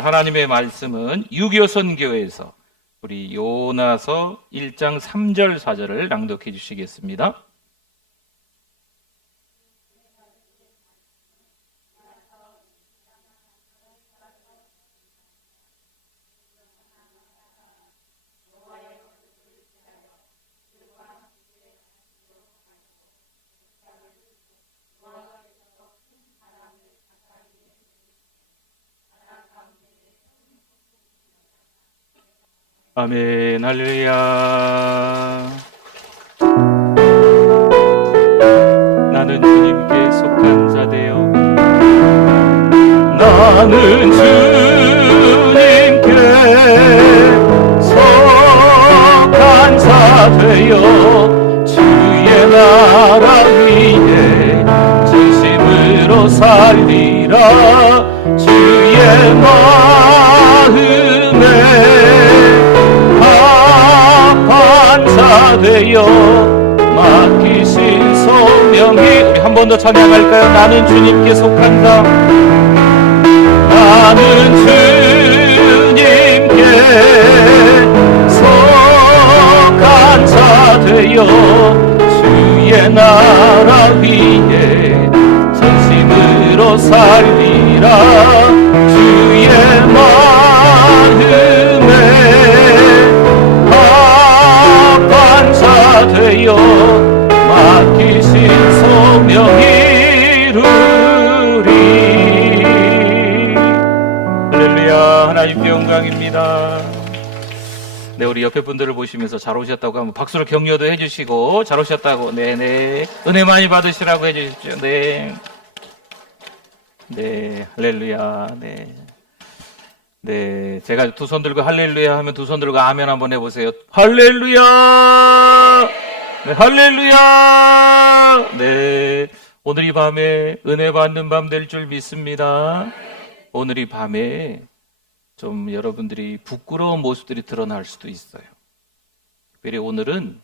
오늘 하나님의 말씀은 유교선교에서 우리 요나서 1장 3절 4절을 낭독해 주시겠습니다. 아멘. 할렐루야. 나는 주님께 속한 자되어 나는 주님께 속한 자되어 주의 나라 위에 진심으로 살리라 주의 마음에 되어 맡기신 소명이 우리 한 번 더 찬양할까요? 나는 주님께 속한다. 나는 주님께 속한 자 되어 주의 나라 위에 전심으로 살리라 주의 마음에 되어 맡기신 소명 이루리. 할렐루야. 하나님께 영광입니다. 네, 우리 옆에 분들을 보시면서 잘 오셨다고 하면 박수로 격려도 해주시고, 잘 오셨다고, 네네, 은혜 많이 받으시라고 해주십시오. 네, 네, 할렐루야. 네. 네, 제가 두 손 들고 할렐루야 하면 두 손 들고 아멘 한번 해보세요. 할렐루야! 네, 할렐루야! 네, 오늘 이 밤에 은혜 받는 밤 될 줄 믿습니다. 오늘 이 밤에 좀 여러분들이 부끄러운 모습들이 드러날 수도 있어요. 특별히 오늘은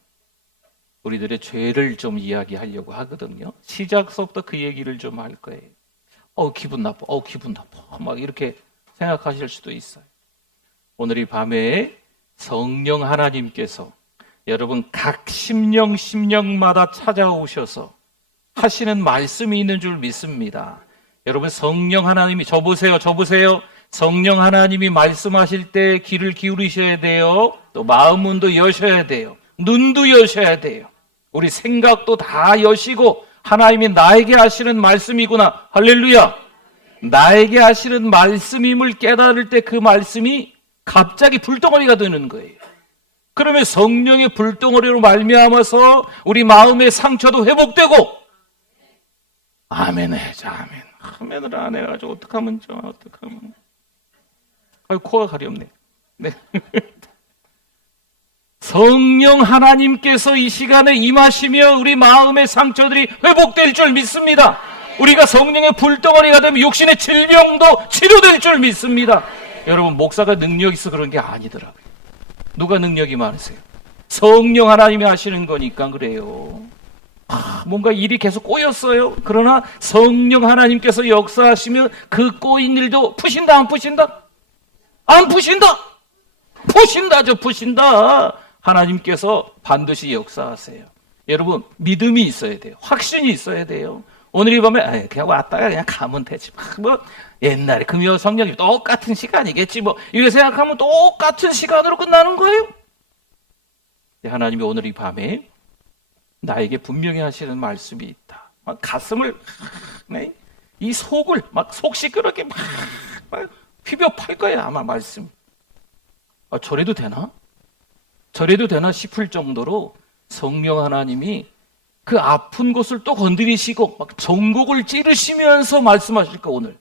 우리들의 죄를 좀 이야기하려고 하거든요. 시작서부터 그 얘기를 좀 할 거예요. 기분 나빠. 기분 나빠. 막 이렇게 생각하실 수도 있어요. 오늘 이 밤에 성령 하나님께서 여러분 각 심령마다 찾아오셔서 하시는 말씀이 있는 줄 믿습니다. 여러분 성령 하나님이 저 보세요. 성령 하나님이 말씀하실 때 귀를 기울이셔야 돼요. 또 마음 문도 여셔야 돼요. 눈도 여셔야 돼요. 우리 생각도 다 여시고 하나님이 나에게 하시는 말씀이구나. 할렐루야. 나에게 하시는 말씀임을 깨달을 때 그 말씀이 갑자기 불덩어리가 되는 거예요. 그러면 성령의 불덩어리로 말미암아서 우리 마음의 상처도 회복되고, 아멘 해자. 아멘. 아멘을 안 해가지고 어떡하면. 코가 가렵네. 네. 성령 하나님께서 이 시간에 임하시며 우리 마음의 상처들이 회복될 줄 믿습니다. 우리가 성령의 불덩어리가 되면 육신의 질병도 치료될 줄 믿습니다. 여러분, 목사가 능력이 있어 그런 게 아니더라고요. 누가 능력이 많으세요? 성령 하나님이 하시는 거니까 그래요. 뭔가 일이 계속 꼬였어요. 그러나 성령 하나님께서 역사하시면 그 꼬인 일도 푸신다, 안 푸신다? 안 푸신다! 푸신다. 하나님께서 반드시 역사하세요. 여러분, 믿음이 있어야 돼요. 확신이 있어야 돼요. 오늘 이 밤에 그냥 왔다가 그냥 가면 되지. 옛날에 금요 성령이 똑같은 시간이겠지 이렇게 생각하면 똑같은 시간으로 끝나는 거예요. 하나님이 오늘 이 밤에 나에게 분명히 하시는 말씀이 있다. 가슴을 이 속을 속 시끄럽게 막 휘벼 팔 거예요. 아마 말씀. 저래도 되나 싶을 정도로 성령 하나님이 그 아픈 곳을 또 건드리시고 막 전곡을 찌르시면서 말씀하실 거 오늘.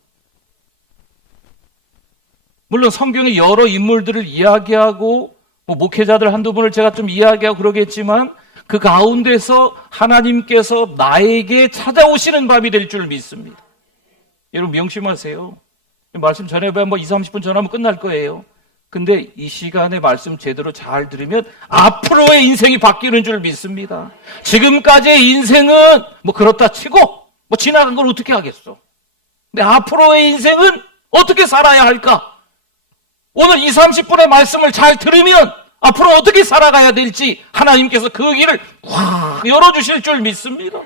물론 성경의 여러 인물들을 이야기하고 목회자들 한두 분을 제가 좀 이야기하고 그러겠지만 그 가운데서 하나님께서 나에게 찾아오시는 밤이 될 줄 믿습니다. 여러분 명심하세요. 말씀 전해봐야 20-30분 전하면 끝날 거예요. 근데 이 시간에 말씀 제대로 잘 들으면 앞으로의 인생이 바뀌는 줄 믿습니다. 지금까지의 인생은 그렇다 치고 지나간 걸 어떻게 하겠어. 근데 앞으로의 인생은 어떻게 살아야 할까? 오늘 20, 30분의 말씀을 잘 들으면 앞으로 어떻게 살아가야 될지 하나님께서 그 길을 확 열어주실 줄 믿습니다.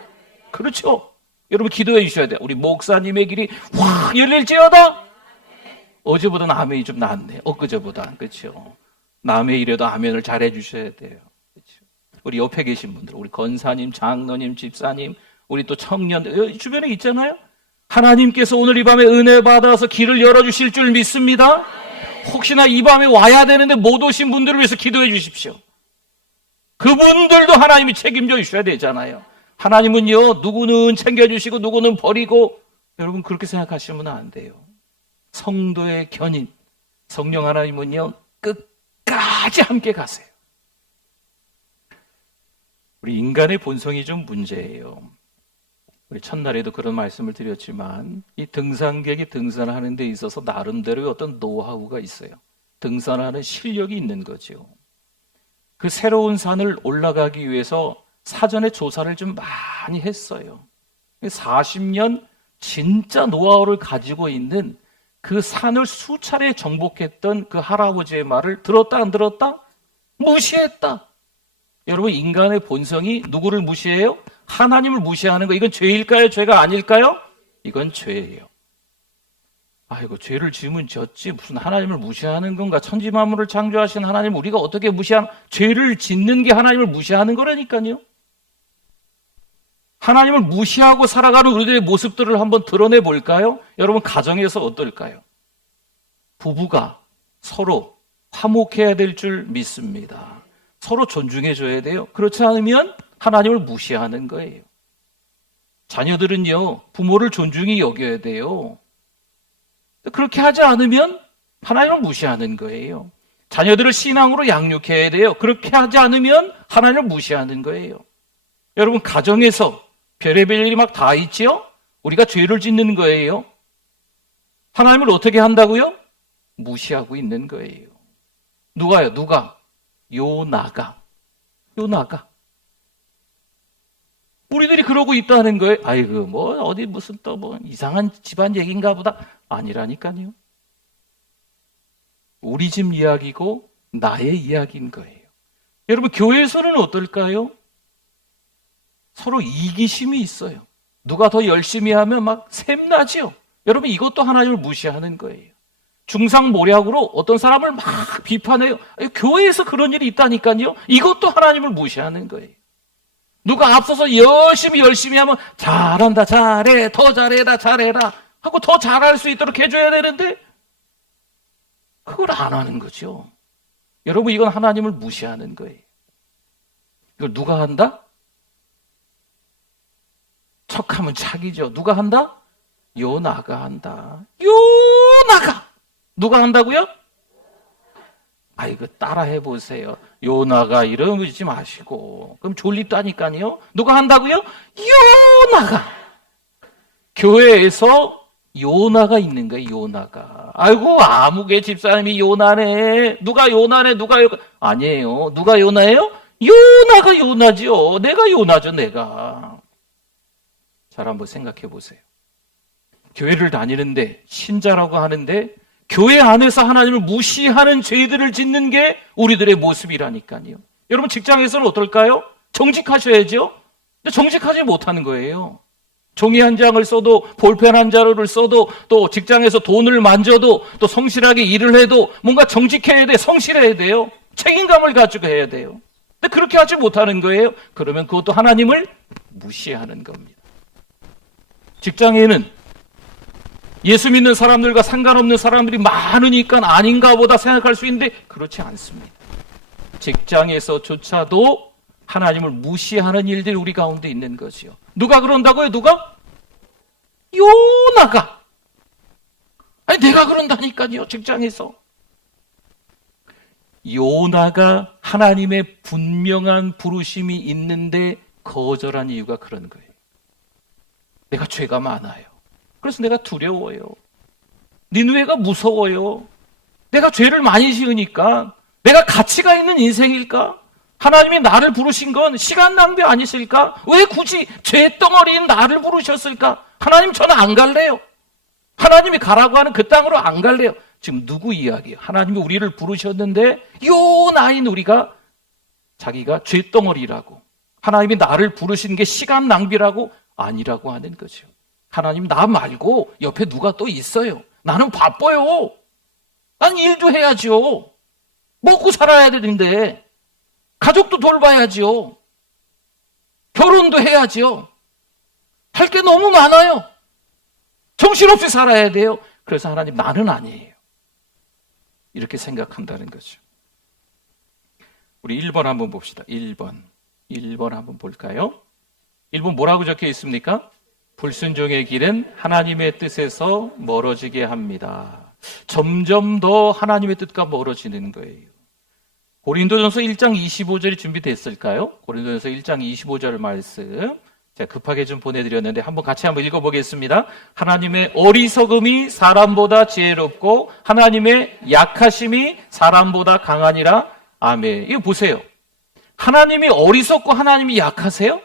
그렇죠? 여러분 기도해 주셔야 돼요. 우리 목사님의 길이 확 열릴지어다. 어제보다는 아멘이 좀 낫네. 엊그제보다. 그렇죠? 남의 일에도 아멘을 잘해 주셔야 돼요. 그렇죠? 우리 옆에 계신 분들, 우리 권사님, 장로님, 집사님, 우리 또 청년 주변에 있잖아요. 하나님께서 오늘 이 밤에 은혜 받아서 길을 열어주실 줄 믿습니다. 혹시나 이 밤에 와야 되는데 못 오신 분들을 위해서 기도해 주십시오. 그분들도 하나님이 책임져 주셔야 되잖아요. 하나님은요, 누구는 챙겨주시고 누구는 버리고, 여러분 그렇게 생각하시면 안 돼요. 성도의 견인, 성령 하나님은요, 끝까지 함께 가세요. 우리 인간의 본성이 좀 문제예요. 우리 첫날에도 그런 말씀을 드렸지만 이 등산객이 등산하는 데 있어서 나름대로의 어떤 노하우가 있어요. 등산하는 실력이 있는 거죠. 그 새로운 산을 올라가기 위해서 사전에 조사를 좀 많이 했어요. 40년 진짜 노하우를 가지고 있는 그 산을 수차례 정복했던 그 할아버지의 말을 들었다 안 들었다? 무시했다. 여러분 인간의 본성이 누구를 무시해요? 하나님을 무시하는 거, 이건 죄일까요? 죄가 아닐까요? 이건 죄예요. 아이고 죄를 지으면 졌지 무슨 하나님을 무시하는 건가? 천지만물을 창조하신 하나님 우리가 어떻게 죄를 짓는 게 하나님을 무시하는 거라니까요. 하나님을 무시하고 살아가는 우리들의 모습들을 한번 드러내 볼까요? 여러분 가정에서 어떨까요? 부부가 서로 화목해야 될 줄 믿습니다. 서로 존중해 줘야 돼요. 그렇지 않으면 하나님을 무시하는 거예요. 자녀들은요, 부모를 존중히 여겨야 돼요. 그렇게 하지 않으면 하나님을 무시하는 거예요. 자녀들을 신앙으로 양육해야 돼요. 그렇게 하지 않으면 하나님을 무시하는 거예요. 여러분 가정에서 별의별 일이 막 다 있지요? 우리가 죄를 짓는 거예요. 하나님을 어떻게 한다고요? 무시하고 있는 거예요. 누가요? 누가? 요나가. 우리들이 그러고 있다는 거예요. 아이고 뭐 어디 무슨 또 뭐 이상한 집안 얘기인가 보다. 아니라니까요. 우리 집 이야기고 나의 이야기인 거예요. 여러분 교회에서는 어떨까요? 서로 이기심이 있어요. 누가 더 열심히 하면 막 샘나지요. 여러분 이것도 하나님을 무시하는 거예요. 중상모략으로 어떤 사람을 막 비판해요. 교회에서 그런 일이 있다니까요. 이것도 하나님을 무시하는 거예요. 누가 앞서서 열심히 하면 잘한다, 잘해, 더 잘해라, 잘해라 하고 더 잘할 수 있도록 해줘야 되는데 그걸 안 하는 거죠. 여러분 이건 하나님을 무시하는 거예요. 이걸 누가 한다? 척하면 착이죠. 누가 한다? 요나가 한다. 요나가! 누가 한다고요? 아이고 따라 해보세요. 요나가 이러지 마시고 그럼 졸립다니까요. 누가 한다고요? 요나가. 교회에서 요나가 있는 거예요. 요나가. 아이고 아무개 집사님이 요나네. 누가 요나네. 아니에요. 누가 요나예요? 요나가 요나죠. 내가 요나죠. 내가. 잘 한번 생각해 보세요. 교회를 다니는데 신자라고 하는데 교회 안에서 하나님을 무시하는 죄들을 짓는 게 우리들의 모습이라니까요. 여러분 직장에서는 어떨까요? 정직하셔야죠. 근데 정직하지 못하는 거예요. 종이 한 장을 써도 볼펜 한 자루를 써도 또 직장에서 돈을 만져도 또 성실하게 일을 해도 뭔가 정직해야 돼. 성실해야 돼요. 책임감을 가지고 해야 돼요. 근데 그렇게 하지 못하는 거예요. 그러면 그것도 하나님을 무시하는 겁니다. 직장에는 예수 믿는 사람들과 상관없는 사람들이 많으니까 아닌가 보다 생각할 수 있는데 그렇지 않습니다. 직장에서조차도 하나님을 무시하는 일들이 우리 가운데 있는 거지요. 누가 그런다고요? 누가? 요나가. 아니 내가 그런다니까요. 직장에서. 요나가 하나님의 분명한 부르심이 있는데 거절한 이유가 그런 거예요. 내가 죄가 많아요. 그래서 내가 두려워요. 니느웨가 무서워요. 내가 죄를 많이 지으니까 내가 가치가 있는 인생일까? 하나님이 나를 부르신 건 시간 낭비 아니실까? 왜 굳이 죄덩어리인 나를 부르셨을까? 하나님 저는 안 갈래요. 하나님이 가라고 하는 그 땅으로 안 갈래요. 지금 누구 이야기예요? 하나님이 우리를 부르셨는데 요 나이인 우리가 자기가 쇳덩어리라고, 하나님이 나를 부르신 게 시간 낭비라고 아니라고 하는 거죠. 하나님 나 말고 옆에 누가 또 있어요. 나는 바빠요. 난 일도 해야죠. 먹고 살아야 되는데 가족도 돌봐야죠. 결혼도 해야죠. 할 게 너무 많아요. 정신없이 살아야 돼요. 그래서 하나님 나는 아니에요. 이렇게 생각한다는 거죠. 우리 1번 한번 봅시다. 1번 한번 볼까요? 1번 뭐라고 적혀 있습니까? 불순종의 길은 하나님의 뜻에서 멀어지게 합니다. 점점 더 하나님의 뜻과 멀어지는 거예요. 고린도전서 1장 25절이 준비됐을까요? 고린도전서 1장 25절 말씀 제가 급하게 좀 보내드렸는데 같이 한번 읽어보겠습니다. 하나님의 어리석음이 사람보다 지혜롭고 하나님의 약하심이 사람보다 강하니라. 아멘. 이거 보세요. 하나님이 어리석고 하나님이 약하세요?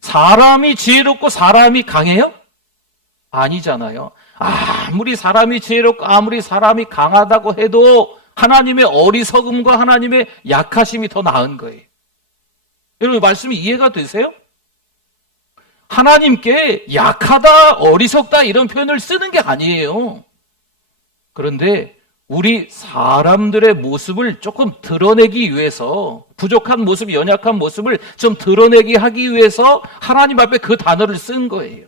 사람이 지혜롭고 사람이 강해요? 아니잖아요. 아무리 사람이 지혜롭고 아무리 사람이 강하다고 해도 하나님의 어리석음과 하나님의 약하심이 더 나은 거예요. 여러분 말씀이 이해가 되세요? 하나님께 약하다, 어리석다 이런 표현을 쓰는 게 아니에요. 그런데 우리 사람들의 모습을 조금 드러내기 위해서, 부족한 모습, 연약한 모습을 좀 드러내게 하기 위해서 하나님 앞에 그 단어를 쓴 거예요.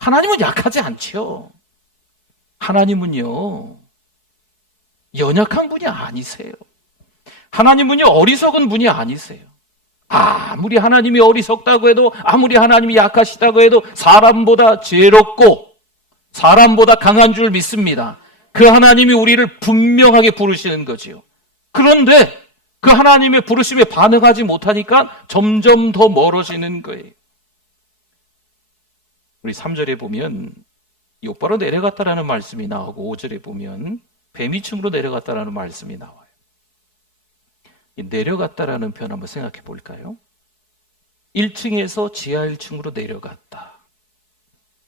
하나님은 약하지 않죠. 하나님은요, 연약한 분이 아니세요. 하나님은요, 어리석은 분이 아니세요. 아무리 하나님이 어리석다고 해도, 아무리 하나님이 약하시다고 해도 사람보다 지혜롭고 사람보다 강한 줄 믿습니다. 그 하나님이 우리를 분명하게 부르시는 거지요. 그런데 그 하나님의 부르심에 반응하지 못하니까 점점 더 멀어지는 거예요. 우리 3절에 보면 욕바로 내려갔다라는 말씀이 나오고 5절에 보면 뱀이층으로 내려갔다라는 말씀이 나와요. 이 내려갔다라는 표현 한번 생각해 볼까요? 1층에서 지하 1층으로 내려갔다.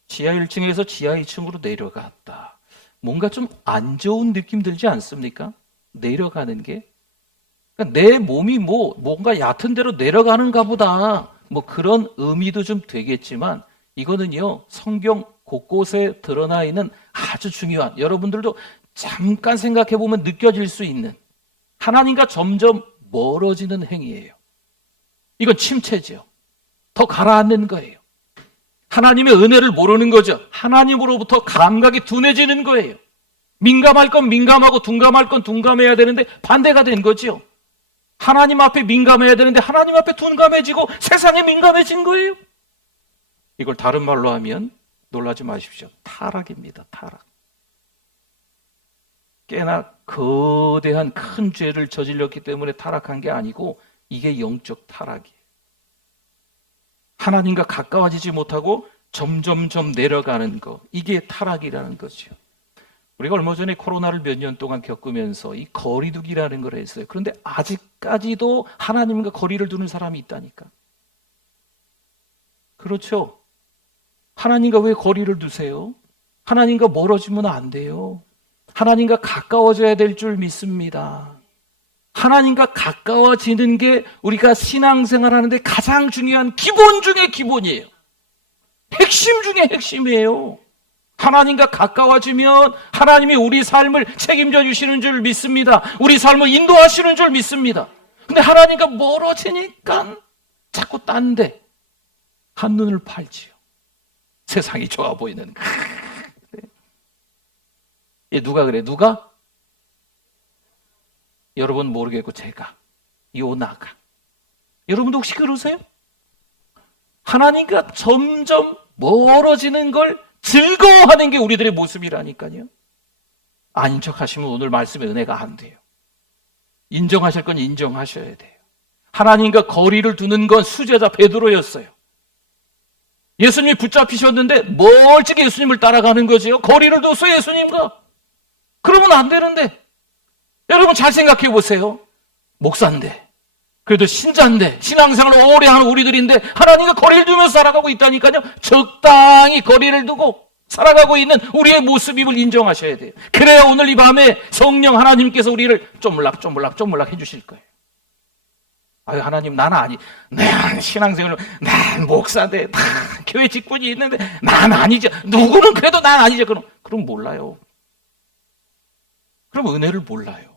지하 1층에서 지하 2층으로 내려갔다. 뭔가 좀 안 좋은 느낌 들지 않습니까? 내려가는 게. 그러니까 내 몸이 뭔가 얕은 데로 내려가는가 보다. 그런 의미도 좀 되겠지만 이거는요, 성경 곳곳에 드러나 있는 아주 중요한, 여러분들도 잠깐 생각해 보면 느껴질 수 있는 하나님과 점점 멀어지는 행위예요. 이건 침체죠. 더 가라앉는 거예요. 하나님의 은혜를 모르는 거죠. 하나님으로부터 감각이 둔해지는 거예요. 민감할 건 민감하고 둔감할 건 둔감해야 되는데 반대가 된 거죠. 하나님 앞에 민감해야 되는데 하나님 앞에 둔감해지고 세상에 민감해진 거예요. 이걸 다른 말로 하면 놀라지 마십시오. 타락입니다. 타락. 꽤나 거대한 큰 죄를 저질렀기 때문에 타락한 게 아니고 이게 영적 타락이에요. 하나님과 가까워지지 못하고 점점점 내려가는 거, 이게 타락이라는 거죠. 우리가 얼마 전에 코로나를 몇 년 동안 겪으면서 이 거리두기라는 걸 했어요. 그런데 아직까지도 하나님과 거리를 두는 사람이 있다니까. 그렇죠? 하나님과 왜 거리를 두세요? 하나님과 멀어지면 안 돼요. 하나님과 가까워져야 될 줄 믿습니다. 하나님과 가까워지는 게 우리가 신앙생활 하는데 가장 중요한 기본 중에 기본이에요. 핵심 중에 핵심이에요. 하나님과 가까워지면 하나님이 우리 삶을 책임져 주시는 줄 믿습니다. 우리 삶을 인도하시는 줄 믿습니다. 근데 하나님과 멀어지니까 자꾸 딴 데 한눈을 팔지요. 세상이 좋아 보이는. 누가 그래? 누가? 여러분 모르겠고 제가. 요나가. 여러분도 혹시 그러세요? 하나님과 점점 멀어지는 걸 즐거워하는 게 우리들의 모습이라니까요. 아닌 척 하시면 오늘 말씀의 은혜가 안 돼요. 인정하실 건 인정하셔야 돼요. 하나님과 거리를 두는 건 수제자 베드로였어요. 예수님이 붙잡히셨는데 멀찍이 예수님을 따라가는 거지요. 거리를 뒀어요, 예수님과. 그러면 안 되는데. 여러분 잘 생각해 보세요. 목사인데, 그래도 신자인데, 신앙생활을 오래 하는 우리들인데 하나님과 거리를 두면서 살아가고 있다니까요. 적당히 거리를 두고 살아가고 있는 우리의 모습임을 인정하셔야 돼요. 그래야 오늘 이 밤에 성령 하나님께서 우리를 쪼물락 해주실 거예요. 아유, 하나님, 난 신앙생활, 난 목사인데, 난 교회 직분이 있는데, 난 아니죠. 누구는 그래도 난 아니죠. 그럼 몰라요. 그럼 은혜를 몰라요.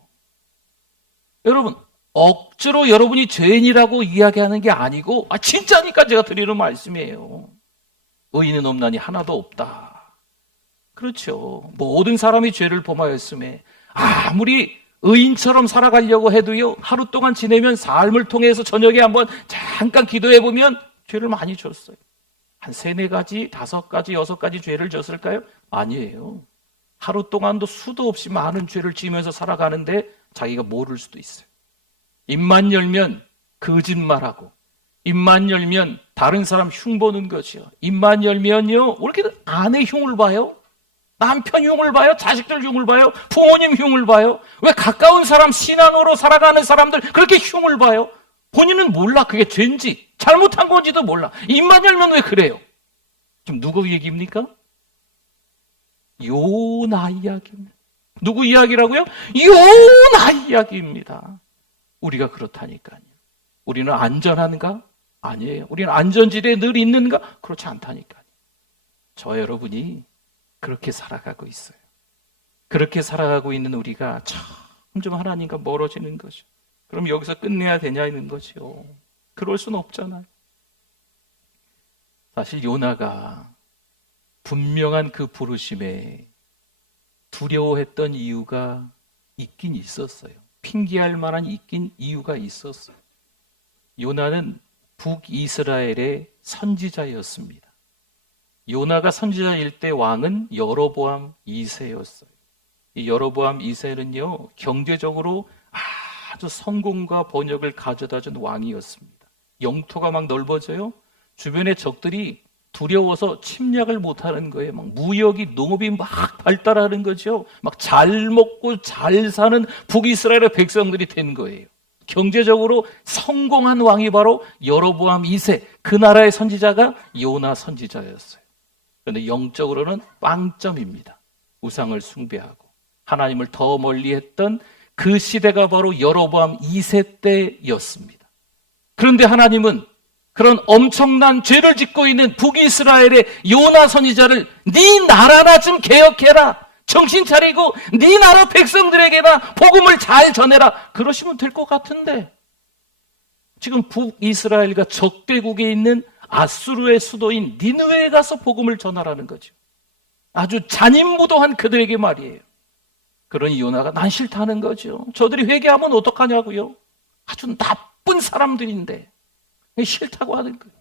여러분, 억지로 여러분이 죄인이라고 이야기하는 게 아니고, 진짜니까 제가 드리는 말씀이에요. 의인은 없나니 하나도 없다. 그렇죠. 모든 사람이 죄를 범하였음에, 아무리 의인처럼 살아가려고 해도요, 하루 동안 지내면 삶을 통해서 저녁에 한번 잠깐 기도해보면 죄를 많이 졌어요. 한 3, 4가지, 5가지, 6가지 죄를 졌을까요? 아니에요. 하루 동안도 수도 없이 많은 죄를 지으면서 살아가는데 자기가 모를 수도 있어요. 입만 열면 거짓말하고, 입만 열면 다른 사람 흉보는 거죠. 입만 열면요, 왜 이렇게 아내 흉을 봐요? 남편 흉을 봐요? 자식들 흉을 봐요? 부모님 흉을 봐요? 왜 가까운 사람, 신앙으로 살아가는 사람들 그렇게 흉을 봐요? 본인은 몰라. 그게 죄인지 잘못한 건지도 몰라. 입만 열면 왜 그래요? 지금 누구 얘기입니까? 요나 이야기입니다. 누구 이야기라고요? 요나 이야기입니다. 우리가 그렇다니까요. 우리는 안전한가? 아니에요. 우리는 안전지대에 늘 있는가? 그렇지 않다니까요. 저 여러분이 그렇게 살아가고 있어요. 그렇게 살아가고 있는 우리가 점점 하나님과 멀어지는 거죠. 그럼 여기서 끝내야 되냐는 거죠. 그럴 수는 없잖아요. 사실 요나가 분명한 그 부르심에 두려워했던 이유가 있긴 있었어요. 핑계할 만한 이유가 있었어요. 요나는 북이스라엘의 선지자였습니다. 요나가 선지자일 때 왕은 여로보암 2세였어요. 이 여로보암 2세는요, 경제적으로 아주 성공과 번역을 가져다 준 왕이었습니다. 영토가 막 넓어져요. 주변의 적들이 두려워서 침략을 못하는 거예요. 막 무역이, 농업이 막 발달하는 거죠. 막 잘 먹고 잘 사는 북이스라엘의 백성들이 된 거예요. 경제적으로 성공한 왕이 바로 여로보암 2세, 그 나라의 선지자가 요나 선지자였어요. 그런데 영적으로는 빵점입니다. 우상을 숭배하고 하나님을 더 멀리했던 그 시대가 바로 여로보암 2세 때였습니다. 그런데 하나님은 그런 엄청난 죄를 짓고 있는 북이스라엘의 요나 선지자를 네 나라나 좀 개혁해라, 정신 차리고 네 나라 백성들에게나 복음을 잘 전해라, 그러시면 될 것 같은데 지금 북이스라엘과 적대국에 있는 아수르의 수도인 니느웨에 가서 복음을 전하라는 거죠. 아주 잔인무도한 그들에게 말이에요. 그러니 요나가 난 싫다는 거죠. 저들이 회개하면 어떡하냐고요. 아주 나쁜 사람들인데 싫다고 하는 거예요.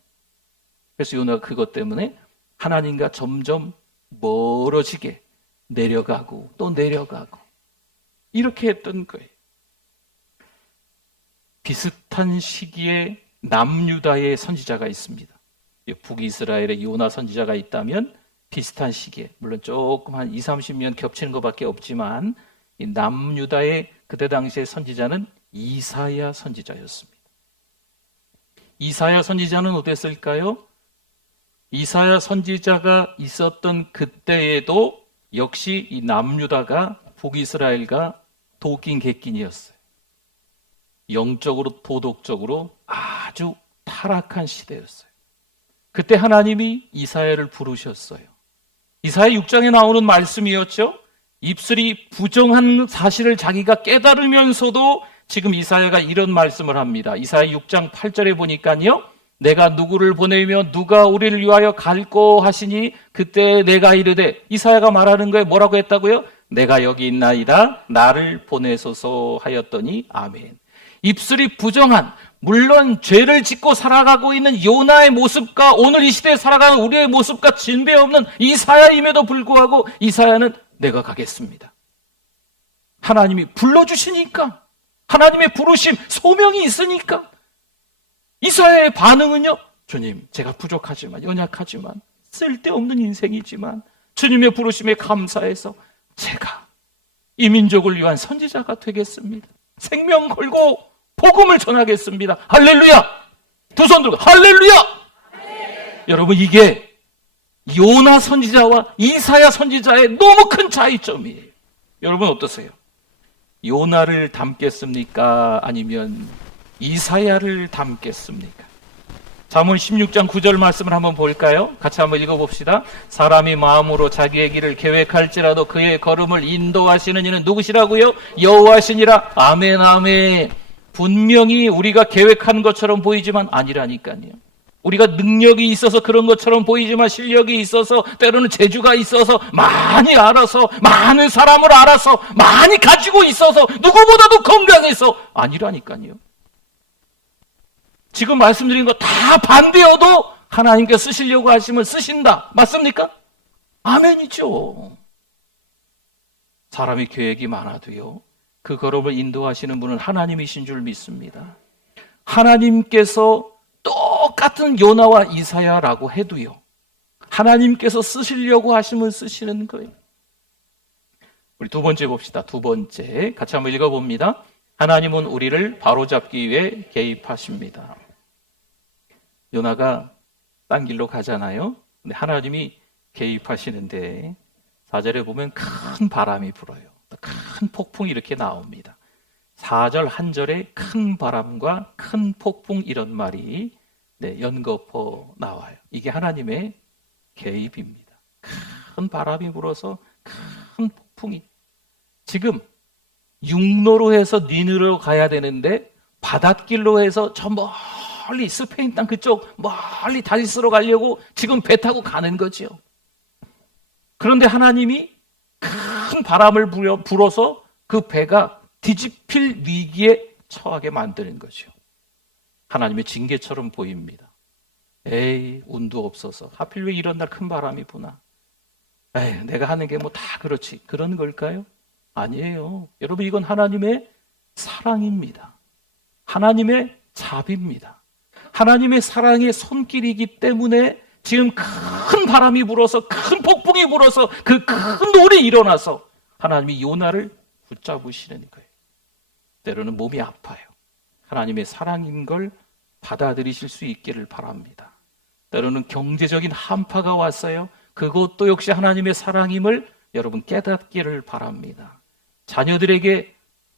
그래서 요나가 그것 때문에 하나님과 점점 멀어지게 내려가고 또 내려가고 이렇게 했던 거예요. 비슷한 시기에 남유다의 선지자가 있습니다. 북이스라엘의 요나 선지자가 있다면 비슷한 시기에, 물론 조금 한 20, 30년 겹치는 것밖에 없지만 이 남유다의 그때 당시의 선지자는 이사야 선지자였습니다. 이사야 선지자는 어땠을까요? 이사야 선지자가 있었던 그때에도 역시 이 남유다가 북이스라엘과 도끼개끼니였어요. 영적으로 도덕적으로 아주 타락한 시대였어요. 그때 하나님이 이사야를 부르셨어요. 이사야 6장에 나오는 말씀이었죠. 입술이 부정한 사실을 자기가 깨달으면서도 지금 이사야가 이런 말씀을 합니다. 이사야 6장 8절에 보니까요, 내가 누구를 보내며 누가 우리를 위하여 갈꼬 하시니 그때 내가 이르되, 이사야가 말하는 거에 뭐라고 했다고요? 내가 여기 있나이다, 나를 보내소서 하였더니 아멘. 입술이 부정한, 물론 죄를 짓고 살아가고 있는 요나의 모습과 오늘 이 시대에 살아가는 우리의 모습과 진배 없는 이사야임에도 불구하고 이사야는 내가 가겠습니다. 하나님이 불러주시니까, 하나님의 부르심, 소명이 있으니까. 이사야의 반응은요, 주님, 제가 부족하지만, 연약하지만, 쓸데없는 인생이지만 주님의 부르심에 감사해서 제가 이 민족을 위한 선지자가 되겠습니다. 생명 걸고 복음을 전하겠습니다. 할렐루야! 두 손 들고 할렐루야! 네. 여러분, 이게 요나 선지자와 이사야 선지자의 너무 큰 차이점이에요. 여러분 어떠세요? 요나를 닮겠습니까? 아니면 이사야를 닮겠습니까? 잠언 16장 9절 말씀을 한번 볼까요? 같이 한번 읽어봅시다. 사람이 마음으로 자기의 길을 계획할지라도 그의 걸음을 인도하시는 이는 누구시라고요? 여호와시니라. 아멘 아멘. 분명히 우리가 계획한 것처럼 보이지만 아니라니까요. 우리가 능력이 있어서 그런 것처럼 보이지만 실력이 있어서 때로는 재주가 있어서 많이 알아서 많은 사람을 알아서 많이 가지고 있어서 누구보다도 건강해서 아니라니까요. 지금 말씀드린 거 다 반대여도 하나님께 쓰시려고 하시면 쓰신다. 맞습니까? 아멘이죠. 사람이 계획이 많아도요, 그 걸음을 인도하시는 분은 하나님이신 줄 믿습니다. 하나님께서 똑같은 요나와 이사야라고 해도요, 하나님께서 쓰시려고 하시면 쓰시는 거예요. 우리 두 번째 봅시다. 두 번째 같이 한번 읽어봅니다. 하나님은 우리를 바로잡기 위해 개입하십니다. 요나가 딴 길로 가잖아요. 근데 하나님이 개입하시는데 4절에 보면 큰 바람이 불어요. 큰 폭풍이 이렇게 나옵니다. 4절 한 절에 큰 바람과 큰 폭풍 이런 말이 연거푸 나와요. 이게 하나님의 개입입니다. 큰 바람이 불어서 큰 폭풍이. 지금 육로로 해서 니느로 가야 되는데 바닷길로 해서 저 멀리 스페인 땅 그쪽 멀리 다리스로 가려고 지금 배 타고 가는 거죠. 그런데 하나님이 큰 바람을 불어서 그 배가 뒤집힐 위기에 처하게 만드는 거죠. 하나님의 징계처럼 보입니다. 에이, 운도 없어서 하필 왜 이런 날 큰 바람이 부나. 에이, 내가 하는 게 뭐 다 그렇지. 그런 걸까요? 아니에요. 여러분, 이건 하나님의 사랑입니다. 하나님의 자비입니다. 하나님의 사랑의 손길이기 때문에 지금 큰 바람이 불어서 큰 폭풍이 불어서 그 큰 돌이 일어나서 하나님이 요나를 붙잡으시는 거예요. 때로는 몸이 아파요. 하나님의 사랑인 걸 받아들이실 수 있기를 바랍니다. 때로는 경제적인 한파가 왔어요. 그것도 역시 하나님의 사랑임을 여러분 깨닫기를 바랍니다. 자녀들에게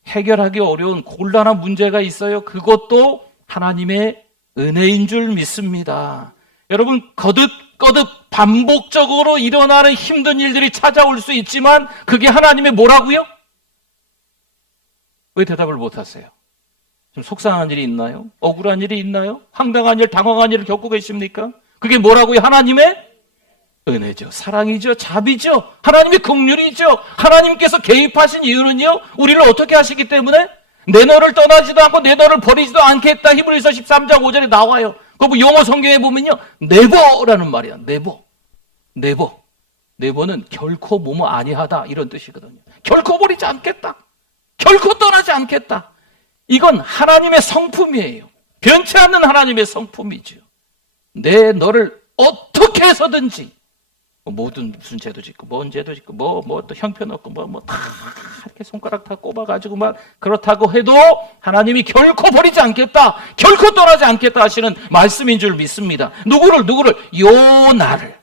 해결하기 어려운 곤란한 문제가 있어요. 그것도 하나님의 은혜인 줄 믿습니다. 여러분, 거듭거듭 반복적으로 일어나는 힘든 일들이 찾아올 수 있지만 그게 하나님의 뭐라고요? 왜 대답을 못하세요? 좀 속상한 일이 있나요? 억울한 일이 있나요? 황당한 일, 당황한 일을 겪고 계십니까? 그게 뭐라고요? 하나님의 은혜죠. 사랑이죠. 자비죠. 하나님의 긍휼이죠. 하나님께서 개입하신 이유는요, 우리를 어떻게 하시기 때문에 내 너를 떠나지도 않고 내 너를 버리지도 않겠다. 히브리서 13장 5절에 나와요. 그 영어 성경에 보면요, never라는 말이야. never. never는 결코 뭐뭐 아니하다 이런 뜻이거든요. 결코 버리지 않겠다. 결코 떠나지 않겠다. 이건 하나님의 성품이에요. 변치 않는 하나님의 성품이죠. 내 너를 어떻게 해서든지 모든 무슨 죄도 짓고 뭔 죄도 짓고 뭐 또 형편없고 뭐 다 이렇게 손가락 다 꼽아가지고 막 그렇다고 해도 하나님이 결코 버리지 않겠다, 결코 떠나지 않겠다 하시는 말씀인 줄 믿습니다. 누구를 요나를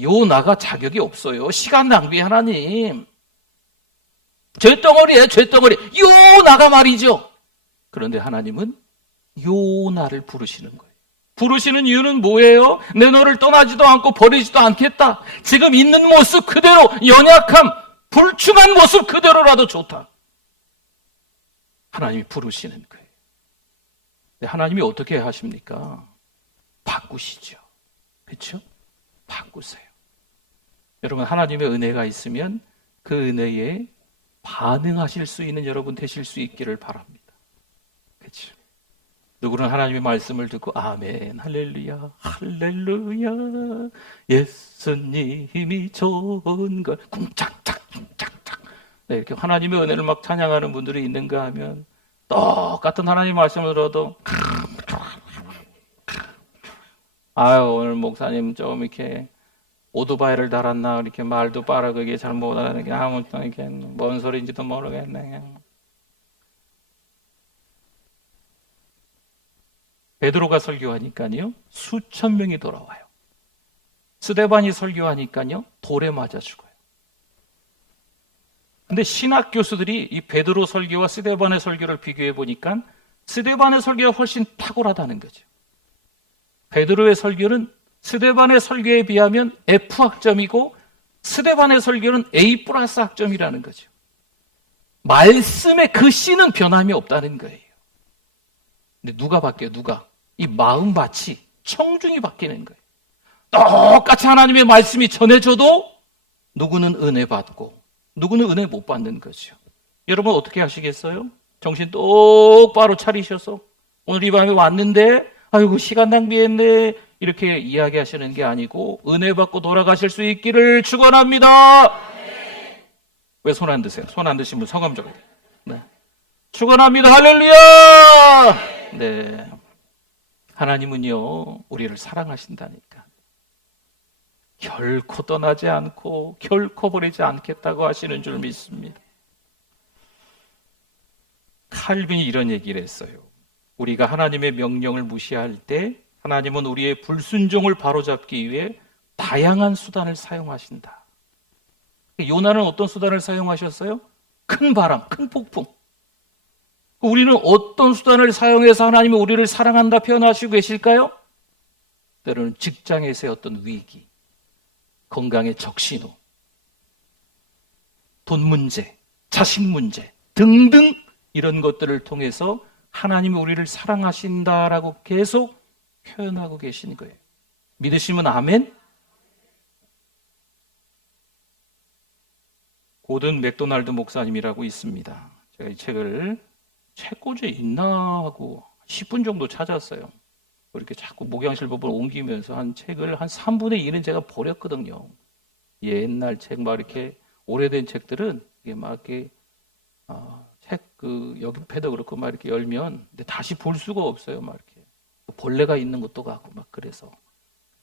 요나가 자격이 없어요. 시간 낭비 하나님. 죄덩어리예요. 죄덩어리. 요나가 말이죠. 그런데 하나님은 요나를 부르시는 거예요. 부르시는 이유는 뭐예요? 내 너를 떠나지도 않고 버리지도 않겠다. 지금 있는 모습 그대로, 연약함, 불충한 모습 그대로라도 좋다. 하나님이 부르시는 거예요. 하나님이 어떻게 하십니까? 바꾸시죠. 그렇죠? 바꾸세요. 여러분, 하나님의 은혜가 있으면 그 은혜에 반응하실 수 있는 여러분 되실 수 있기를 바랍니다. 그렇죠? 누구는 하나님의 말씀을 듣고 아멘, 할렐루야, 할렐루야, 예수님이 좋은 걸 쿵짝짝 쿵짝짝. 이렇게 하나님의 은혜를 막 찬양하는 분들이 있는가 하면 똑같은 하나님의 말씀을 들어도 아유, 오늘 목사님 좀 이렇게 오토바이를 달았나, 이렇게 말도 빠르고 이게 잘 못하는 게 아무튼 이렇게 뭔 소리인지도 모르겠네. 베드로가 설교하니까요, 수천 명이 돌아와요. 스데반이 설교하니까요, 돌에 맞아 죽어요. 근데 신학 교수들이 이 베드로 설교와 스데반의 설교를 비교해 보니까 스데반의 설교가 훨씬 탁월하다는 거죠. 베드로의 설교는 스데반의 설교에 비하면 F 학점이고 스데반의 설교는 A 플러스 학점이라는 거죠. 말씀의 그 씨는 변함이 없다는 거예요. 근데 누가 바뀌어요? 누가? 이 마음밭이, 청중이 바뀌는 거예요. 똑같이 하나님의 말씀이 전해져도 누구는 은혜 받고 누구는 은혜 못 받는 거죠. 여러분 어떻게 하시겠어요? 정신 똑바로 차리셔서 오늘 이 밤에 왔는데 아이고 시간 낭비했네 이렇게 이야기하시는 게 아니고 은혜 받고 돌아가실 수 있기를 축원합니다. 왜 손 안 드세요? 손 안 드신 분 성함 적어요. 네. 축원합니다. 할렐루야. 네. 하나님은요 우리를 사랑하신다니까. 결코 떠나지 않고 결코 버리지 않겠다고 하시는 줄 믿습니다. 칼빈이 이런 얘기를 했어요. 우리가 하나님의 명령을 무시할 때 하나님은 우리의 불순종을 바로잡기 위해 다양한 수단을 사용하신다. 요나는 어떤 수단을 사용하셨어요? 큰 바람, 큰 폭풍. 우리는 어떤 수단을 사용해서 하나님이 우리를 사랑한다 표현하시고 계실까요? 때로는 직장에서의 어떤 위기, 건강의 적신호, 돈 문제, 자식 문제 등등 이런 것들을 통해서 하나님이 우리를 사랑하신다라고 계속 표현하고 계신 거예요. 믿으시면 아멘? 고든 맥도날드 목사님이라고 있습니다. 제가 이 책을 책꽂이에 있나 하고 10분 정도 찾았어요. 이렇게 자꾸 목양실법을 옮기면서 한 책을 한 3분의 1은 제가 버렸거든요. 옛날 책, 막 이렇게 오래된 책들은 이게 막 이렇게 책 여기 패도 그렇고 막 이렇게 열면 근데 다시 볼 수가 없어요. 막 이렇게 벌레가 있는 것도 같고 막 그래서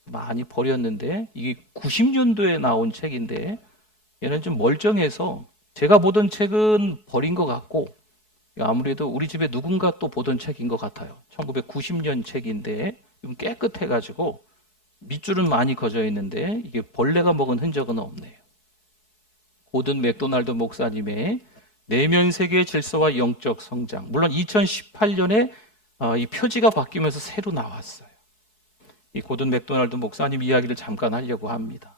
많이 버렸는데 이게 90년도에 나온 책인데 얘는 좀 멀쩡해서 제가 보던 책은 버린 것 같고 아무래도 우리 집에 누군가 또 보던 책인 것 같아요. 1990년 책인데 좀 깨끗해가지고 밑줄은 많이 거져 있는데 이게 벌레가 먹은 흔적은 없네요. 고든 맥도날드 목사님의 내면 세계의 질서와 영적 성장. 물론 2018년에 이 표지가 바뀌면서 새로 나왔어요. 이 고든 맥도날드 목사님 이야기를 잠깐 하려고 합니다.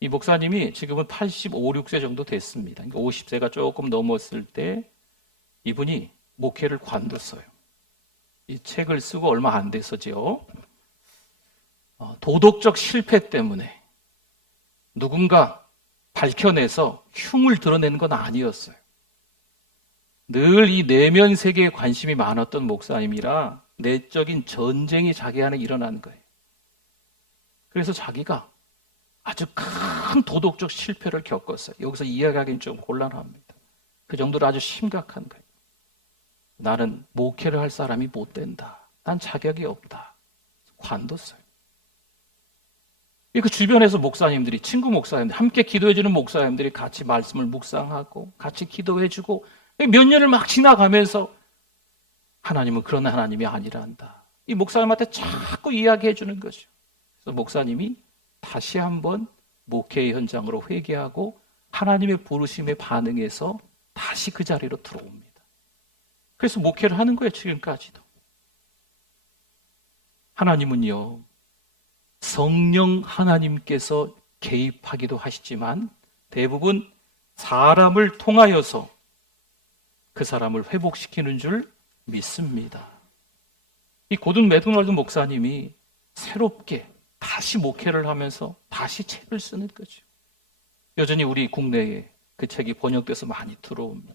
이 목사님이 지금은 85, 6세 정도 됐습니다. 그러니까 50세가 조금 넘었을 때 이분이 목회를 관뒀어요. 이 책을 쓰고 얼마 안 됐었죠. 도덕적 실패 때문에 누군가 밝혀내서 흉을 드러내는 건 아니었어요. 늘 이 내면 세계에 관심이 많았던 목사님이라 내적인 전쟁이 자기 안에 일어난 거예요. 그래서 자기가 아주 큰 도덕적 실패를 겪었어요. 여기서 이야기하기는 좀 곤란합니다. 그 정도로 아주 심각한 거예요. 나는 목회를 할 사람이 못 된다. 난 자격이 없다. 관뒀어요. 그 주변에서 목사님들이, 친구 목사님들, 함께 기도해주는 목사님들이 같이 말씀을 묵상하고 같이 기도해주고 몇 년을 막 지나가면서 하나님은 그런 하나님이 아니란다. 이 목사님한테 자꾸 이야기해주는 거죠. 그래서 목사님이 다시 한번 목회의 현장으로 회개하고 하나님의 부르심에 반응해서 다시 그 자리로 들어옵니다. 그래서 목회를 하는 거예요, 지금까지도. 하나님은요, 성령 하나님께서 개입하기도 하시지만 대부분 사람을 통하여서 그 사람을 회복시키는 줄 믿습니다. 이 고든 맥도날드 목사님이 새롭게 다시 목회를 하면서 다시 책을 쓰는 거죠. 여전히 우리 국내에 그 책이 번역돼서 많이 들어옵니다.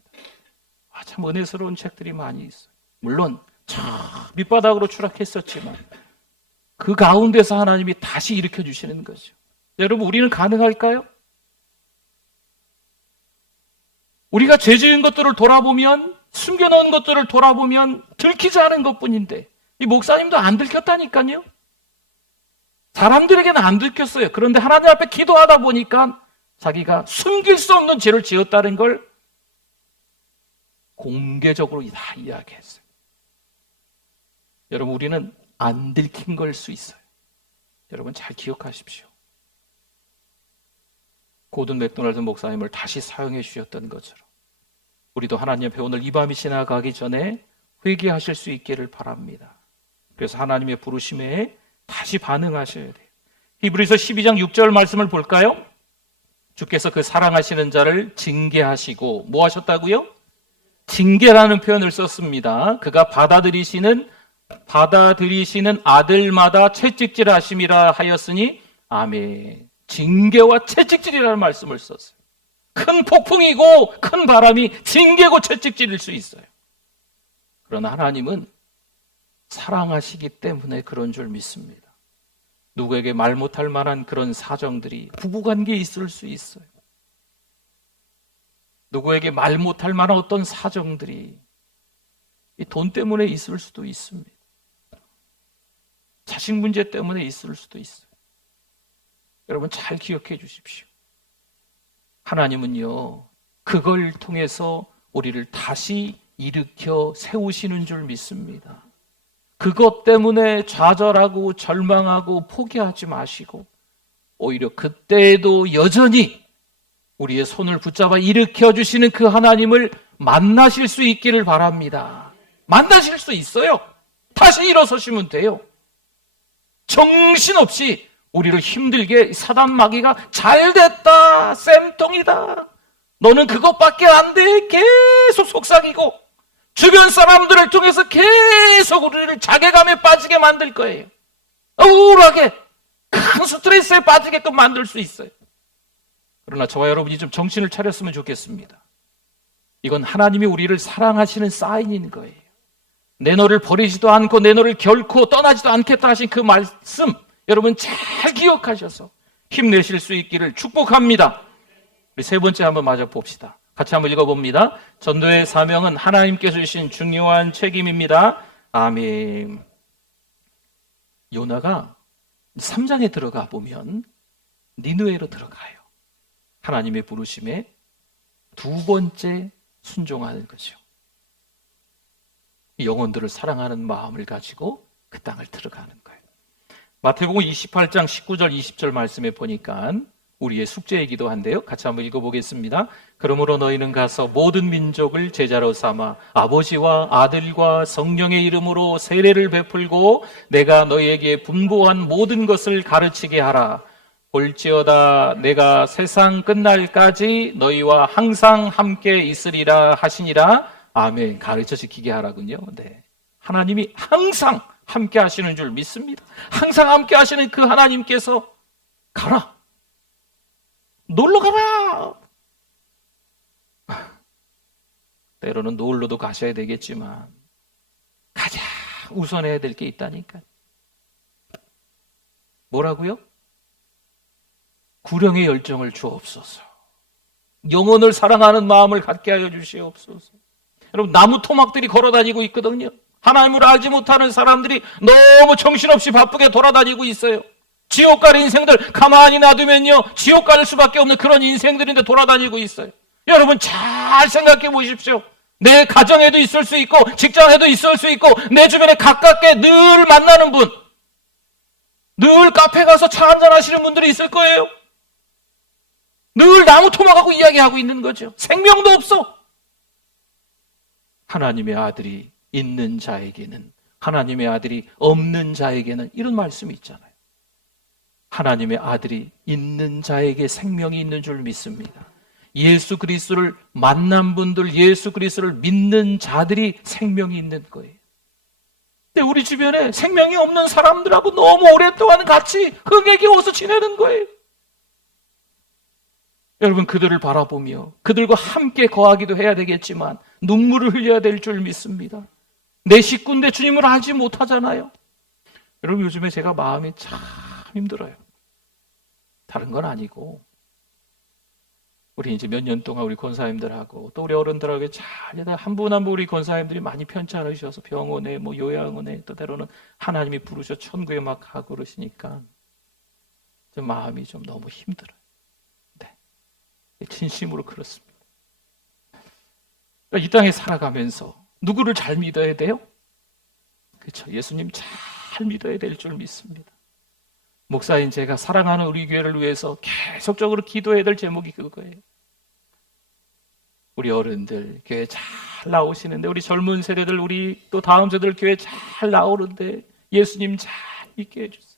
참 은혜스러운 책들이 많이 있어요. 물론 저 밑바닥으로 추락했었지만 그 가운데서 하나님이 다시 일으켜 주시는 거죠. 여러분, 우리는 가능할까요? 우리가 죄 지은 것들을 돌아보면, 숨겨놓은 것들을 돌아보면 들키지 않은 것뿐인데 이 목사님도 안 들켰다니까요. 사람들에게는 안 들켰어요. 그런데 하나님 앞에 기도하다 보니까 자기가 숨길 수 없는 죄를 지었다는 걸 공개적으로 다 이야기했어요. 여러분, 우리는 안 들킨 걸 수 있어요. 여러분 잘 기억하십시오. 고든 맥도날드 목사님을 다시 사용해 주셨던 것처럼 우리도 하나님 앞에 오늘 이 밤이 지나가기 전에 회개하실 수 있기를 바랍니다. 그래서 하나님의 부르심에 다시 반응하셔야 돼요. 히브리서 12장 6절 말씀을 볼까요? 주께서 그 사랑하시는 자를 징계하시고 뭐 하셨다고요? 징계라는 표현을 썼습니다. 그가 받아들이시는 아들마다 채찍질 하심이라 하였으니 아멘. 징계와 채찍질이라는 말씀을 썼어요. 큰 폭풍이고 큰 바람이 징계고 채찍질일 수 있어요. 그러나 하나님은 사랑하시기 때문에 그런 줄 믿습니다. 누구에게 말 못할 만한 그런 사정들이 부부관계에 있을 수 있어요. 누구에게 말 못할 만한 어떤 사정들이 이 돈 때문에 있을 수도 있습니다. 자식 문제 때문에 있을 수도 있어요. 여러분 잘 기억해 주십시오. 하나님은요, 그걸 통해서 우리를 다시 일으켜 세우시는 줄 믿습니다. 그것 때문에 좌절하고 절망하고 포기하지 마시고 오히려 그때에도 여전히 우리의 손을 붙잡아 일으켜 주시는 그 하나님을 만나실 수 있기를 바랍니다. 만나실 수 있어요. 다시 일어서시면 돼요. 정신없이 우리를 힘들게 사단 마귀가 잘됐다, 쌤통이다, 너는 그것밖에 안 돼, 계속 속삭이고 주변 사람들을 통해서 계속 우리를 자괴감에 빠지게 만들 거예요. 우울하게 큰 스트레스에 빠지게끔 만들 수 있어요. 그러나 저와 여러분이 좀 정신을 차렸으면 좋겠습니다. 이건 하나님이 우리를 사랑하시는 사인인 거예요. 내 너를 버리지도 않고 내 너를 결코 떠나지도 않겠다 하신 그 말씀 여러분 잘 기억하셔서 힘내실 수 있기를 축복합니다. 우리 세 번째 한번 마저 봅시다. 같이 한번 읽어봅니다. 전도의 사명은 하나님께서 주신 중요한 책임입니다. 아멘. 요나가 3장에 들어가 보면 니느웨로 들어가요. 하나님의 부르심에 두 번째 순종하는 거죠. 영혼들을 사랑하는 마음을 가지고 그 땅을 들어가는 거예요. 마태복음 28장 19절 20절 말씀에 보니까 우리의 숙제이기도 한데요. 같이 한번 읽어보겠습니다. 그러므로 너희는 가서 모든 민족을 제자로 삼아 아버지와 아들과 성령의 이름으로 세례를 베풀고 내가 너희에게 분부한 모든 것을 가르치게 하라. 볼지어다 내가 세상 끝날까지 너희와 항상 함께 있으리라 하시니라. 아멘. 가르쳐 지키게 하라군요. 네. 하나님이 항상 함께 하시는 줄 믿습니다. 항상 함께 하시는 그 하나님께서 가라. 놀러 가라. 때로는 놀러도 가셔야 되겠지만 가장 우선해야 될 게 있다니까. 뭐라고요? 구령의 열정을 주옵소서. 영혼을 사랑하는 마음을 갖게 하여 주시옵소서. 여러분 나무 토막들이 걸어다니고 있거든요. 하나님을 알지 못하는 사람들이 너무 정신없이 바쁘게 돌아다니고 있어요. 지옥 갈 인생들 가만히 놔두면요 지옥 갈 수밖에 없는 그런 인생들인데 돌아다니고 있어요. 여러분 잘 생각해 보십시오. 내 가정에도 있을 수 있고 직장에도 있을 수 있고 내 주변에 가깝게 늘 만나는 분, 늘 카페 가서 차 한잔 하시는 분들이 있을 거예요. 늘 나무 토막하고 이야기하고 있는 거죠. 생명도 없어. 하나님의 아들이 있는 자에게는, 하나님의 아들이 없는 자에게는 이런 말씀이 있잖아요. 하나님의 아들이 있는 자에게 생명이 있는 줄 믿습니다. 예수 그리스도를 만난 분들, 예수 그리스도를 믿는 자들이 생명이 있는 거예요. 근데 우리 주변에 생명이 없는 사람들하고 너무 오랫동안 같이 흥에겨워서 지내는 거예요. 여러분 그들을 바라보며 그들과 함께 거하기도 해야 되겠지만 눈물을 흘려야 될 줄 믿습니다. 내 식구인데 주님을 알지 못하잖아요. 여러분 요즘에 제가 마음이 참 힘들어요. 다른 건 아니고 우리 이제 몇 년 동안 우리 권사님들하고 또 우리 어른들하고 잘 한 분 한 분 우리 권사님들이 많이 편찮으셔서 병원에 뭐 요양원에 또 때로는 하나님이 부르셔 천국에 막 가고 그러시니까 좀 마음이 좀 너무 힘들어요. 네, 진심으로 그렇습니다. 이 땅에 살아가면서 누구를 잘 믿어야 돼요? 그렇죠. 예수님 잘 믿어야 될 줄 믿습니다. 목사인 제가 사랑하는 우리 교회를 위해서 계속적으로 기도해야 될 제목이 그거예요. 우리 어른들 교회 잘 나오시는데, 우리 젊은 세대들, 우리 또 다음 세대들 교회 잘 나오는데 예수님 잘 믿게 해주세요.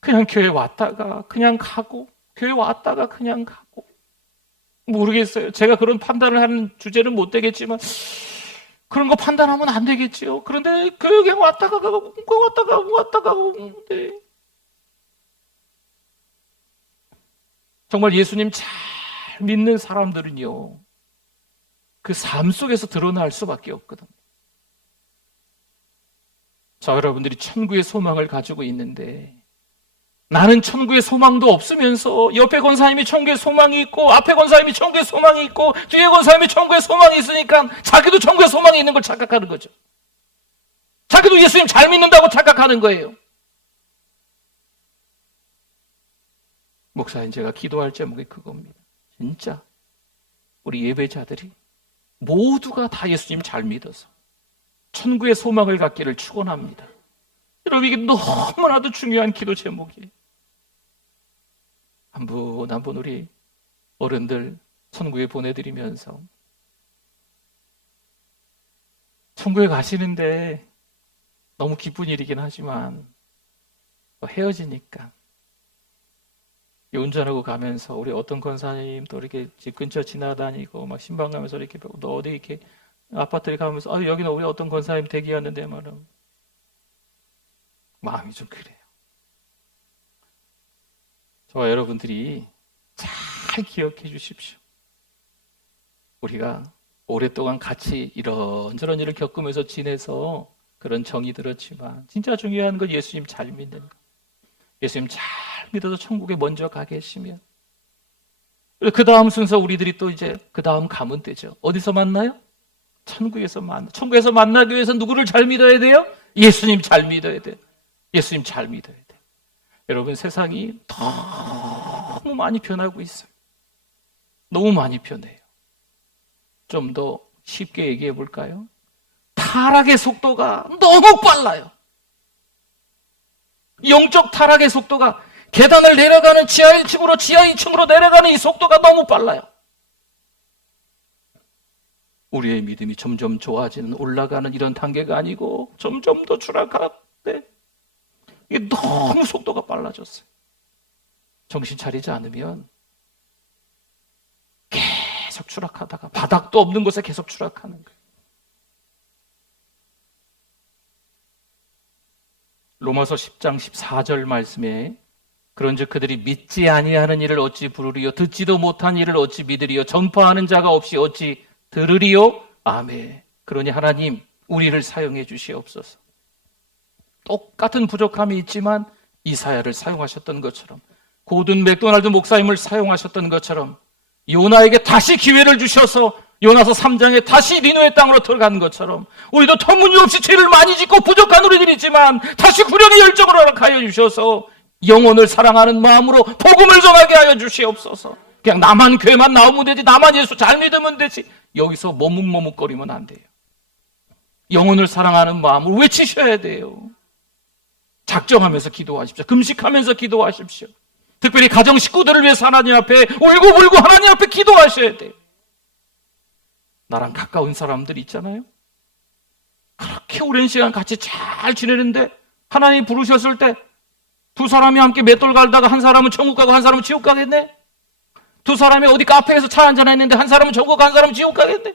그냥 교회 왔다가 그냥 가고, 교회 왔다가 그냥 가고, 모르겠어요. 제가 그런 판단을 하는 주제는 못 되겠지만 그런 거 판단하면 안 되겠지요. 그런데 교회 그냥 왔다가 가고 왔다가 가고. 네. 정말 예수님 잘 믿는 사람들은요, 그 삶 속에서 드러날 수밖에 없거든요. 자, 여러분들이 천국의 소망을 가지고 있는데, 나는 천국의 소망도 없으면서 옆에 권사님이 천국의 소망이 있고, 앞에 권사님이 천국의 소망이 있고, 뒤에 권사님이 천국의 소망이 있으니까 자기도 천국의 소망이 있는 걸 착각하는 거죠. 자기도 예수님 잘 믿는다고 착각하는 거예요. 목사님, 제가 기도할 제목이 그겁니다. 진짜 우리 예배자들이 모두가 다 예수님 잘 믿어서 천국의 소망을 갖기를 축원합니다. 여러분, 이게 너무나도 중요한 기도 제목이에요. 한 분 한 분 우리 어른들 천국에 보내드리면서, 천국에 가시는데 너무 기쁜 일이긴 하지만 헤어지니까 운전하고 가면서 우리 어떤 권사님 또 이렇게 집 근처 지나다니고 막 신방 가면서 이렇게 너 어디 이렇게 아파트에 가면서 여기는 우리 어떤 권사님 댁이었는데 말은 마음이 좀 그래요. 저와 여러분들이 잘 기억해 주십시오. 우리가 오랫동안 같이 이런저런 일을 겪으면서 지내서 그런 정이 들었지만, 진짜 중요한 건 예수님 잘 믿는 거. 예수님 잘 믿어서 천국에 먼저 가 계시면, 그 다음 순서 우리들이 또 이제 그 다음 가면 되죠. 어디서 만나요? 천국에서 만나. 천국에서 만나기 위해서 누구를 잘 믿어야 돼요? 예수님 잘 믿어야 돼요. 예수님 잘 믿어야 돼요. 여러분, 세상이 너무 많이 변하고 있어요. 너무 많이 변해요. 좀 더 쉽게 얘기해 볼까요? 타락의 속도가 너무 빨라요. 영적 타락의 속도가, 계단을 내려가는 지하 1층으로 내려가는 이 속도가 너무 빨라요. 우리의 믿음이 점점 좋아지는, 올라가는 이런 단계가 아니고 점점 더 추락하는데, 이게 너무 속도가 빨라졌어요. 정신 차리지 않으면 계속 추락하다가 바닥도 없는 곳에 계속 추락하는 거예요. 로마서 10장 14절 말씀에, 그런즉 그들이 믿지 아니하는 일을 어찌 부르리요, 듣지도 못한 일을 어찌 믿으리요, 전파하는 자가 없이 어찌 들으리요. 아멘. 그러니 하나님, 우리를 사용해 주시옵소서. 똑같은 부족함이 있지만 이사야를 사용하셨던 것처럼, 고든 맥도날드 목사님을 사용하셨던 것처럼, 요나에게 다시 기회를 주셔서 요나서 3장에 다시 니느웨 땅으로 들어간 것처럼, 우리도 터무니없이 죄를 많이 짓고 부족한 우리들이지만 다시 구령의 열정을 허락하여 주셔서 영혼을 사랑하는 마음으로 복음을 전하게 하여 주시옵소서. 그냥 나만 교회만 나오면 되지, 나만 예수 잘 믿으면 되지, 여기서 머뭇머뭇거리면 안 돼요. 영혼을 사랑하는 마음으로 외치셔야 돼요. 작정하면서 기도하십시오. 금식하면서 기도하십시오. 특별히 가정 식구들을 위해서 하나님 앞에 울고불고 하나님 앞에 기도하셔야 돼요. 나랑 가까운 사람들 있잖아요. 그렇게 오랜 시간 같이 잘 지내는데 하나님이 부르셨을 때 두 사람이 함께 맷돌 갈다가 한 사람은 천국 가고 한 사람은 지옥 가겠네? 두 사람이 어디 카페에서 차 한잔 했는데 한 사람은 천국 가고 한 사람은 지옥 가겠네?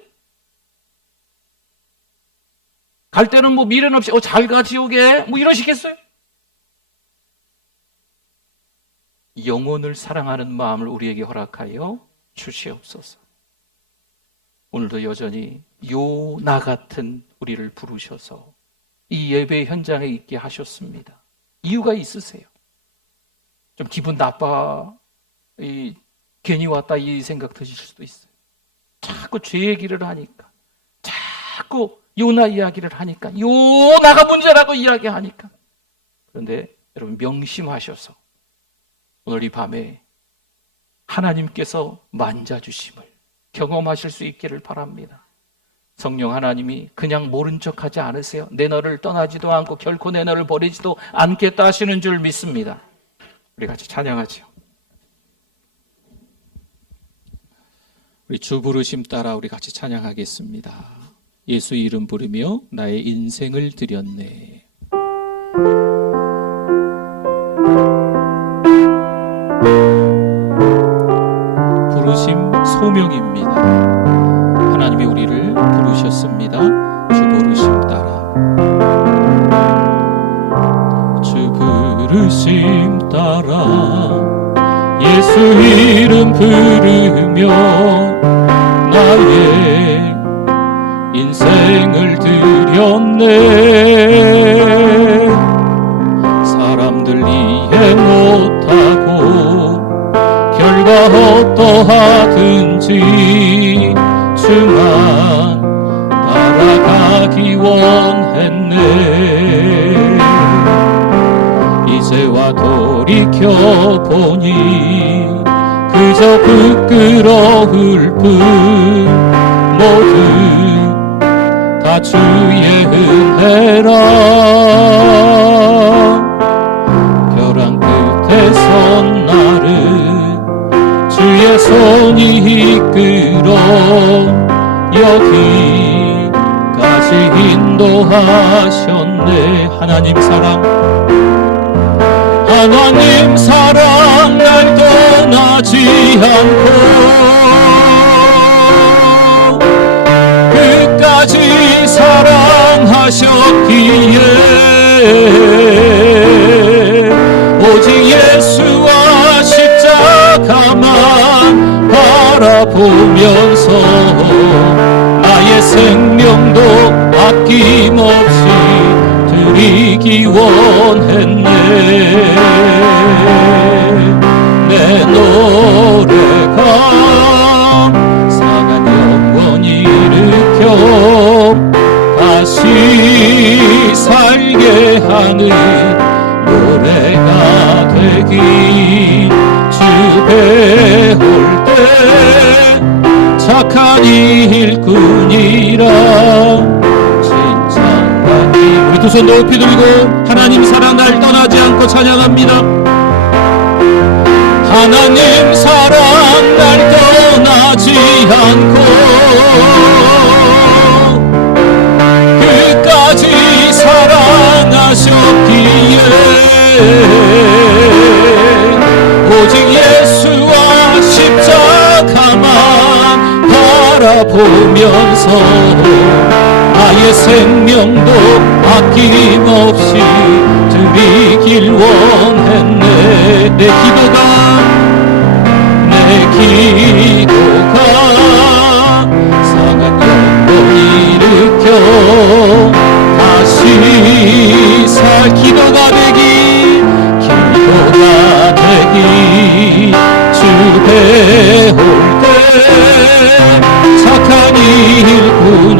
갈 때는 뭐 미련 없이 잘 가 지옥에 뭐 이러시겠어요? 영혼을 사랑하는 마음을 우리에게 허락하여 주시옵소서. 오늘도 여전히 요나 같은 우리를 부르셔서 이 예배 현장에 있게 하셨습니다. 이유가 있으세요. 좀 기분 나빠, 괜히 왔다 이 생각 드실 수도 있어요. 자꾸 죄 얘기를 하니까, 자꾸 요나 이야기를 하니까, 요나가 문제라고 이야기하니까. 그런데 여러분, 명심하셔서 오늘 이 밤에 하나님께서 만져주심을 경험하실 수 있기를 바랍니다. 성령 하나님이 그냥 모른 척하지 않으세요. 내 너를 떠나지도 않고 결코 내 너를 버리지도 않겠다 하시는 줄 믿습니다. 우리 같이 찬양하죠. 우리 주 부르심 따라 우리 같이 찬양하겠습니다. 예수 이름 부르며 나의 인생을 드렸네. 부르심 소명입니다. 하나님이 우리를 부르셨습니다. 주 부르심 따라. 주 부르심 따라 예수 이름 부르며 나의 인생을 드렸네. 사람들 이해 못하고 결과 어떠하든지 주만 따라가기 원했네. 이제와 돌이켜보니 그저 부끄러울 뿐 모두 다 주의 은혜라. 벼랑 끝에 선 나를 주의 손이 이끌어 여기까지 인도하셨네. 하나님 사랑 날 떠나지 않고 끝까지 사랑하셨기에 오직 예수와 십자가만 바라보면서 나의 생명도 아낌없이 드리기 원했네. 내 노래가 상한 영혼 일으켜 다시 살게 하는 노래가 되기. 주 배울 때 착한 일꾼이라 우리 두 손 높이 들고 하나님 사랑 날 떠나지 않고 찬양합니다. 하나님 사랑 날 떠나지 않고 끝까지 사랑하셨기에 오직 예수와 십자가만 바라보면서 나의 생명도 아낌없이 드리길 원했네. 내 기도가 상한 영혼 일으켜 다시 살 기도가 되기. 주 배울 때 착한 일꾼